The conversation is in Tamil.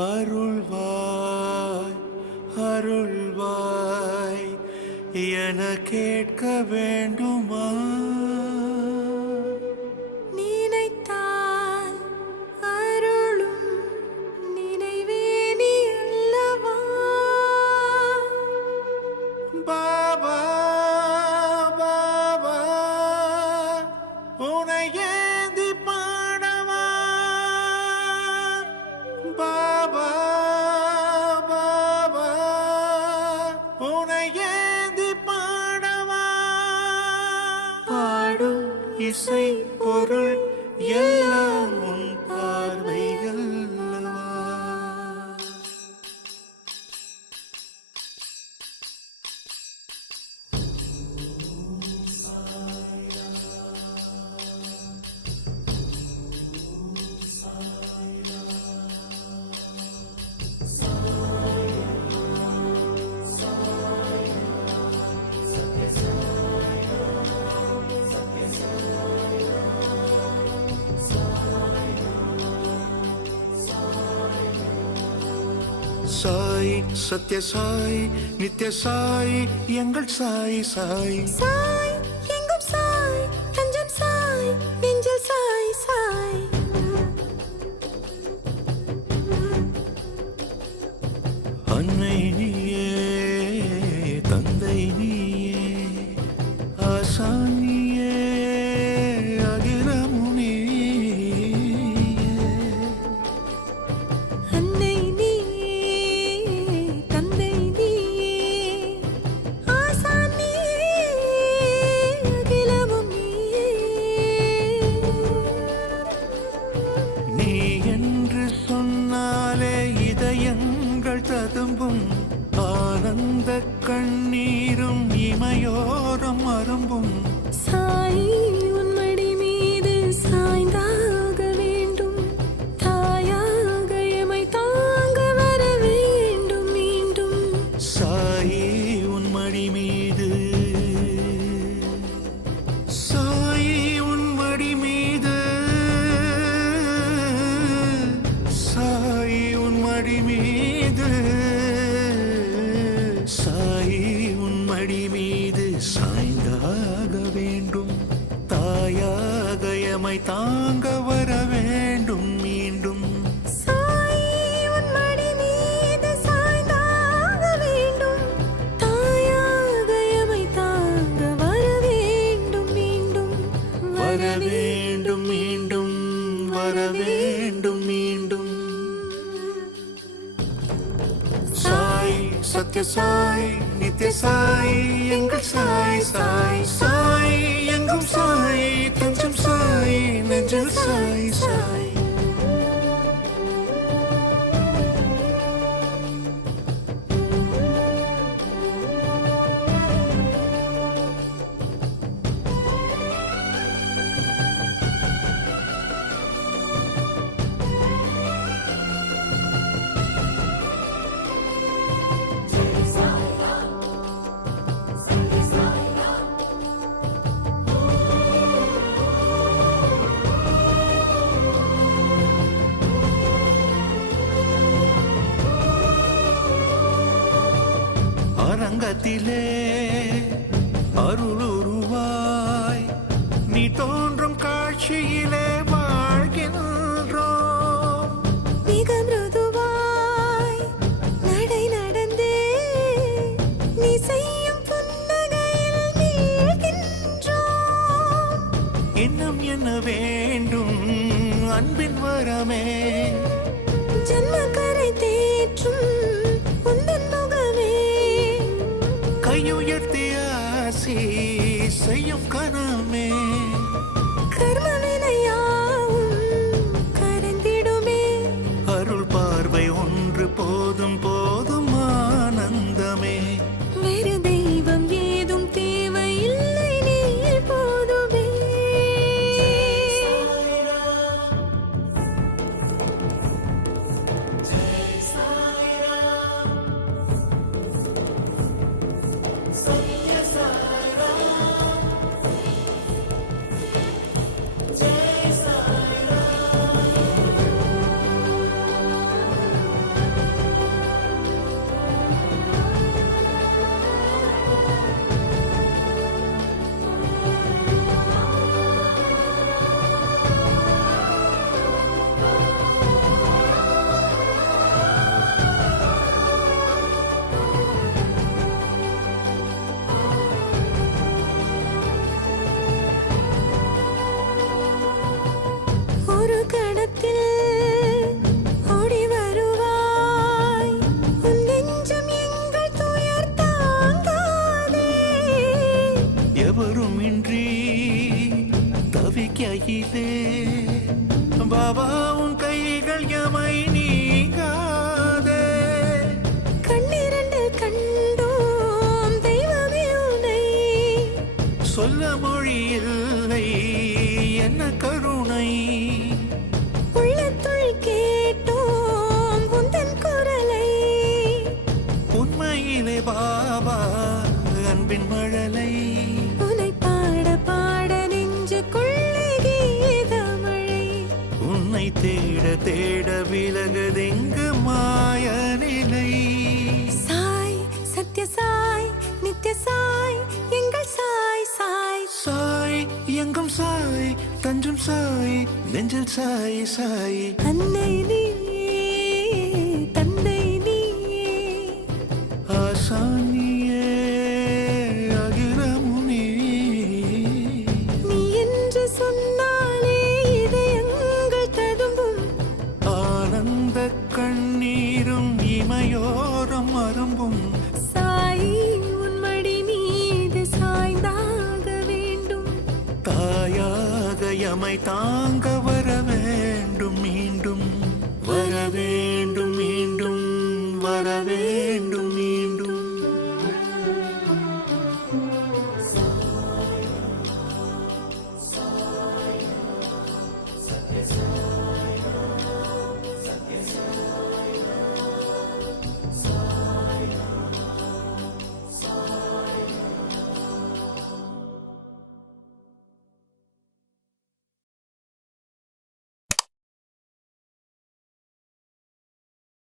அருள்வாய் அருள்வாய் என கேட்க வேண்டுமா? நினைத்தால் அருளும் நினைவே நீ அல்லவா? பாபா பாபா உனை ஏந்தி பாடவா? பாபா பாபா உனை ஏந்தி பாடவா? பாடும் இசை பொருள் எல்லாம் உன் பார்வை அல்லவா? சாய் சத்ய சாய் நித்ய சாய் எங்கள் சாய் சாய் சாய் எங்கும் சாய் தஞ்சம் சாய் நெஞ்சில் சாய் சாய். அன்னை நீயே தந்தை நீயே ஆசான் நீயே அகிலமும் நீயே. அன்னை நீயே தந்தை நீயே ஆசான் நீயே அகிலமும் நீயே. நீ என்று சொன்னாலே இதயங்கள் ததும்பும், ஆனந்த கண்ணீரும் இமையோரம் அரும்பும். சாய் உன் மடி மீது சாய்ந்தாக வேண்டும், தாயாக எமை தாங்க வர வேண்டும் மீண்டும். சாயி உன் மடி மீது, சாயி உன் மடி மீது, சாயி உன் மடி மீது, சாயி உன் மடி மீது சாய்ந்தாக வேண்டும், தாயாக எமை தாங்க வர வேண்டும் மீண்டும். சாய் உன் மடி மீது சாய்ந்தாக வேண்டும், தாயாக எமை தாங்க வர வேண்டும் மீண்டும். வர வேண்டும் மீண்டும், வர வேண்டும் மீண்டும். சாய் சத்ய சாய் நித்ய சாய் எங்கள் சாய் சாய் சாய் எங்கும் சாய் தஞ்சம் சாய் நெஞ்சில் சாய் சாய். அரங்கத்திலே அருளுருவாய் நீ தோன்றும் காட்சியிலே வாழ்கின்றோம். மிக மிருதுவாய் நடை நடந்தே நீ செய்யும் புன்னகையில் நீள்கின்றோம். இன்னும் என்ன வேண்டும் அன்பின் வரமே? ஜன்மக்கரை தேற்றும் உந்தன் முகமே, கையுயர்த்தி ஆசி செய்யும் கனமே. கர்மவினையாவும் கரைந்திடுமே. அருள் பார்வை ஒன்று போதும் போதும் ஆனந்தமே. வேறு தெய்வம் ஏதும் தேவையில்லை, நீ போதுமே. அன்பின் மழலை உனை பாட பாட நெஞ்சுக்குள்ளே கீதமழை உன்னை தேட தேட விலகுதெங்கு மாய நிலை சாய் சத்ய சாய் நித்ய சாய் எங்கள் சாய் சாய் சாய் எங்கும் சாய் தஞ்சும் சாய் நெஞ்சில் சாய் சாய் அன்னை நீ தந்தை நீ ஆசானியே அகிலமுனி நீ என்று சொன்னாலே இதயங்கள் ததும்பும் ஆனந்த கண்ணீரும் இமையோரம் அரும்பும் சாய் உன் மடி மீது சாய்ந்தாக வேண்டும் தாயாக எமை தாங்க